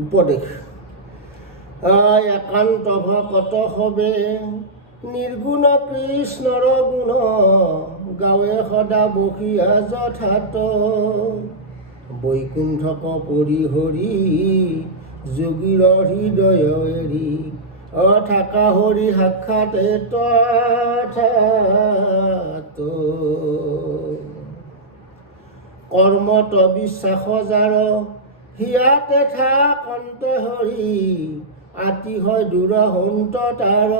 উপদেশ। একান্ত ভকত হবে নিৰ্গুণ কৃষ্ণৰ গুণ, গাৱে সদা বসিয়া যথাত। বৈকুণ্ঠক পৰিহৰি যোগীৰ হৃদয় এৰি, থাকা হৰি সাক্ষাৎ তথাত। কৰ্মত বিশ্বাস যাৰ হিয়াতে থাকন্ত হৰি, আতি হয় দূৰ হন্ত তাৰ,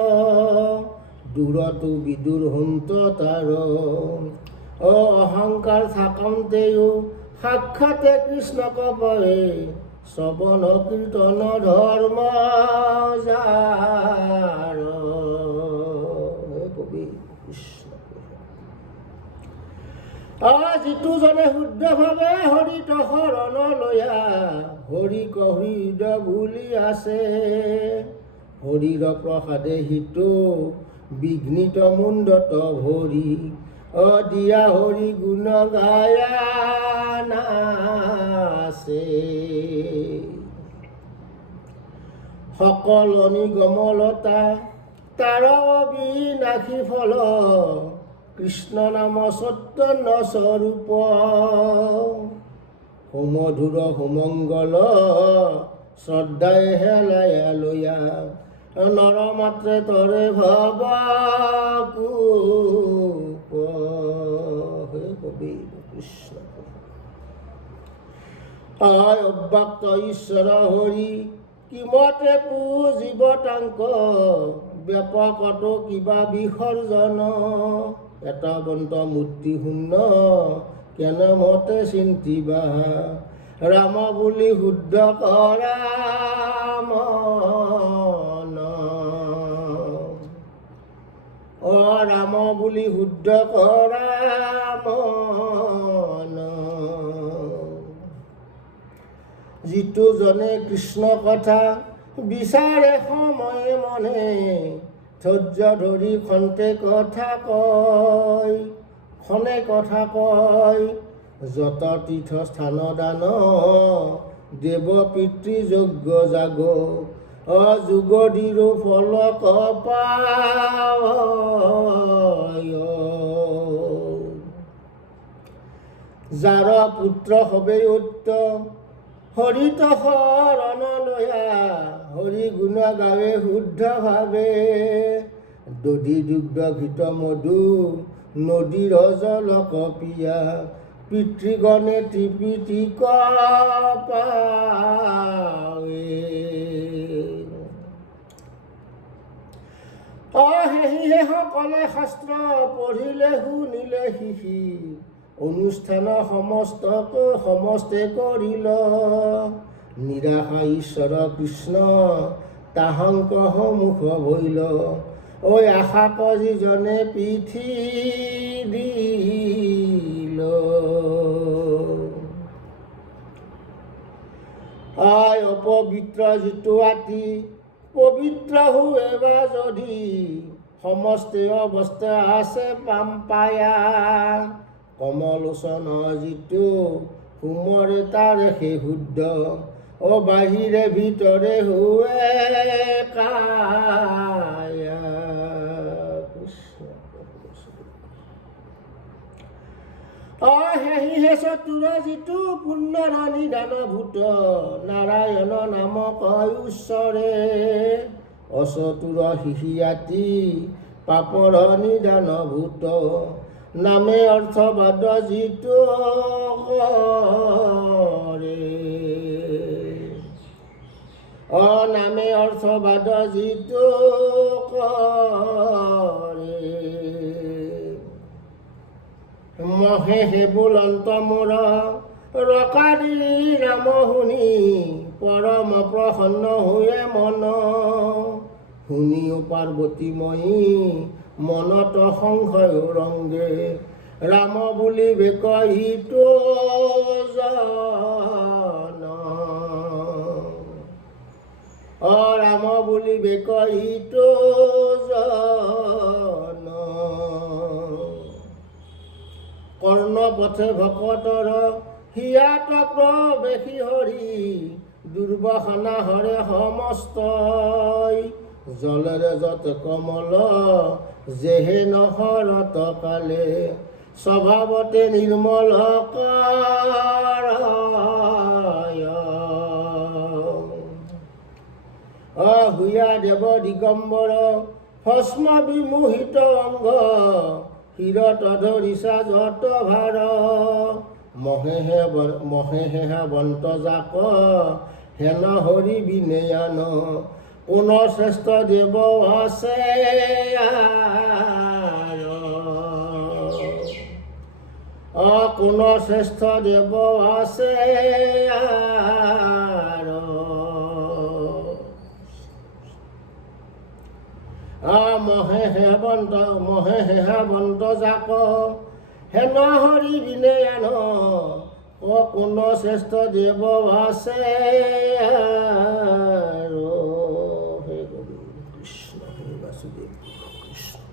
দূৰতো বিদুৰ হন্ত তাৰ। অহংকাৰ থাকন্তেও সাক্ষাতে কৃষ্ণক পৰে, শ্ৰৱণ কীৰ্তন ধৰ্ম যাৰ। কবি কৃষ্ণ যিটো জনে শুদ্ধভাৱে হৰিত শৰণ লয়া, হৰিক হৃদ বুলি আছে, হৰিৰ প্ৰসাদে হিতো বিঘ্নিত মুণ্ডত ভৰি, দিয়া হৰি গুণ গায়া নাছে। সকল নিগমলতা তাৰ বিনাশী ফল, কৃষ্ণ নাম চৈতন্য স্বৰূপ। সুমধুৰ সুমংগল শ্ৰদ্ধাই হেলায়া লয়া, নৰ মাত্ৰে তৰে ভৱ কূপ। হে কবি কৃষ্ণ অব্যক্ত ঈশ্বৰ হৰি, কিমতে পূজিব তাংক, ব্যাপকতো কিবা বিসৰ্জন। এটা বন্ত মূৰ্তি শূন্য কেনে মতে চিন্তিবা, ৰাম বুলি শুদ্ধ কৰা মন। ৰাম বুলি শুদ্ধ কৰা মন। যিটো জনে কৃষ্ণ কথা বিচাৰে সময়ে মনে, ধৈৰ্য ধৰি খন্তে কথা কয়, খনে কথা কয়। যত তীৰ্থ স্থান দান, দেৱ পিতৃ যজ্ঞ জাগ, যুগদিৰো ফল পায়। যাৰ পুত্ৰ হবে উত্তম হৰিত শৰণ লয়া, হৰি গুণ গাৱে শুদ্ধ ভাৱে, দধি দুগ্ধ ঘৃত মধু নদীৰ জল কপিয়া, পিতৃগণে তৃপ্তি পাৱে। সেয়েহে সকলে শাস্ত্ৰ পঢ়িলে শুনিলে শিকি, অনুষ্ঠান সমস্তে কৰিল, নিৰাশা ঈশ্বৰ কৃষ্ণ তাহাংক সন্মুখ ভৈল। আশা যিজনে পিঠি দিল, অপবিত্ৰ যিটো আতি পবিত্ৰ হোৱা যদি, সমস্তে অৱস্থা আছে পাম পায়া। কমলোচন যিটো সুমৰে তাৰে সেই শুদ্ধ, বাহিৰে ভিতৰে হোৱে কায়া। সেয়েহে চতুৰ যিটো পুণ্যৰ নিদান ভূত, নাৰায়ণ নাম কয় উচ্চৰে, অচতুৰ হিহিয়াতি পাপৰ নিদান ভূত, নামে অৰ্থবাদ যিটো কৰে। নামে অৰ্থবাদ যিটো কৰে, মহে হে বুলন্ত মোৰ ৰকাৰী নাম শুনি, পৰম প্ৰসন্ন হৈয়ে মন। শুনিও পাৰ্বতীময়ী মনত সংশয় ৰংগে, ৰাম বুলি কহিতো জন। ৰাম বুলি কহিতো জন। কৰ্ণ পথে ভকতৰ হিয়াত প্ৰবেশী হৰি, দুৰ্বাসনা হৰে সমস্তই জলেৰে যত কমল যেহে নহৰত কালে স্বভাৱতে নিৰ্মল হুয়া দেৱ দিগম্বৰ ভস্ম বিমোহিত অংগ শিৰত ধৰিছা যত ভাৰ মহেহে বন্ত জাক হেন হৰি বিনেয়ান কোন শ্ৰেষ্ঠ দেৱ আছে কোন শ্ৰেষ্ঠ দেৱ আছে মহেহে বন্ত জাক হেন হৰি বিনেয়ান কোন শ্ৰেষ্ঠ দেৱ আছে হে গোবিন্দ কৃষ্ণ হে বাসুদেৱ কৃষ্ণ।